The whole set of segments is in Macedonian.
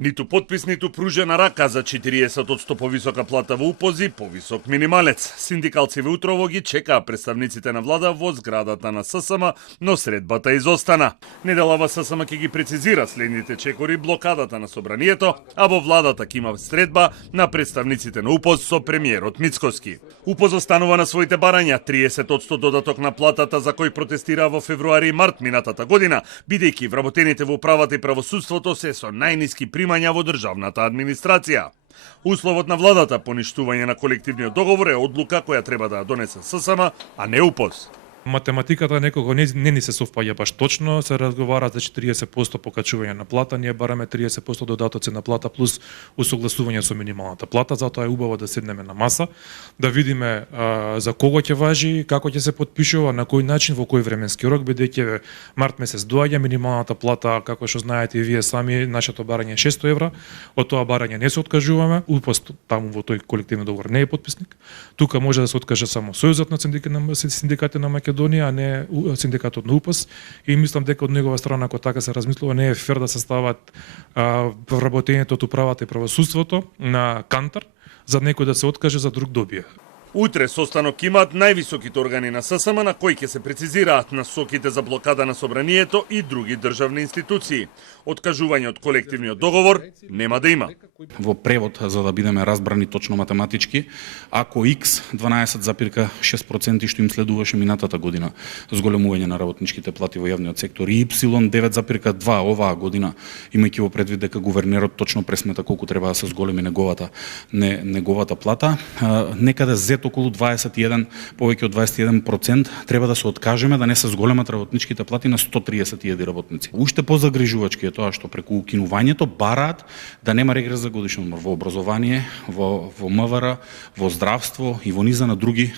Ниту подпис, ниту пружена рака за 40% повисока плата во УПОЗ и повисок минималец. Синдикалци во утрово ги чекаа представниците на влада во зградата на ССМ, но средбата изостана. Неделава ССМ ќе ги прецизира следните чекори блокадата на собранието, а во владата ќе има средба на представниците на УПОЗ со премиерот Мицкоски. УПОЗ останува на своите барања 30% додаток на платата за кој протестира во февруари и март минатата година, бидејќи вработените во управата и правосудството се со најниски примања во државната администрација. Условот на владата поништување на колективниот договор е одлука која треба да ја донесе ССМ, а не УПОЗ. Математиката некого не ни се совпаѓа баш точно, се разговара за 40% покачување на плата, ние бараме 30% додатоци на плата плюс усогласување со минималната плата, затоа е убаво да седнеме на маса, да видиме за кого ќе важи, како ќе се потпишува, на кој начин, во кој временски рок, бидејќи март месец доаѓа минималната плата, како што знаете и вие сами, нашето барање е 600 евра, од тоа барање не се откажуваме, УПОЗ таму во тој колективен договор не е потписник. Тука може да се откаже само Сојузот на синдикати на Македонија, а не синдикатот на УПОЗ, и мислам дека од негова страна, ако така се размислува, не е фер да се стават вработењето од управата и правосудството на кантар, за некој да се откаже, за друг добие. Утре состанок имаат највисоките органи на ССМ на кои ќе се прецизираат насоките за блокада на собранието и други државни институции. Откажување од колективниот договор нема да има. Во превод, за да бидеме разбрани точно математички, ако X 12,6% што им следуваше минатата година зголемување на работничките плати во јавниот сектор и Y 9,2 оваа година, имајќи во предвид дека гувернерот точно пресмета колку треба да се зголеми неговата плата, некаде Z околу 21, повеќе од 21% треба да се откажеме да не се зголемат работничките плати на 130.000 работници. Уште позагрижувачки е тоа што преку укинувањето бараат да нема регрес за годишен одмор во образование, во МВР, во здравство и во низа други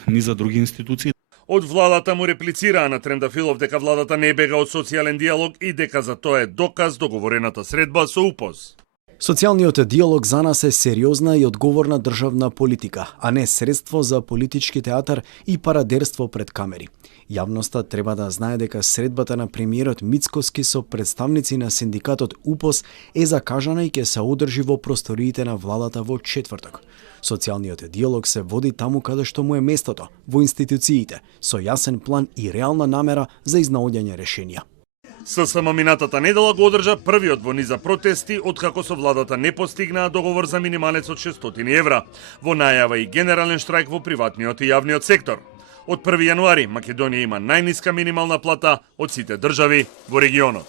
институции. Од владата му реплицираа на Трендафилов дека владата не бега од социјален диалог и дека за тоа е доказ договорената средба со УПОЗ. Социјалниот диалог за нас е сериозна и одговорна државна политика, а не средство за политички театар и парадерство пред камери. Јавноста треба да знае дека средбата на премиерот Мицкоски со представници на синдикатот УПОЗ е закажана и ќе се одржи во просториите на владата во четврток. Социјалниот диалог се води таму каде што му е местото, во институциите, со јасен план и реална намера за изнаоѓање решенија. ССМ минатата недела го одржа првиот во низа протести откако со владата не постигнаа договор за минималец од 600 евра, во најава и генерален штрајк во приватниот и јавниот сектор. Од 1 јануари Македонија има најниска минимална плата од сите држави во регионот.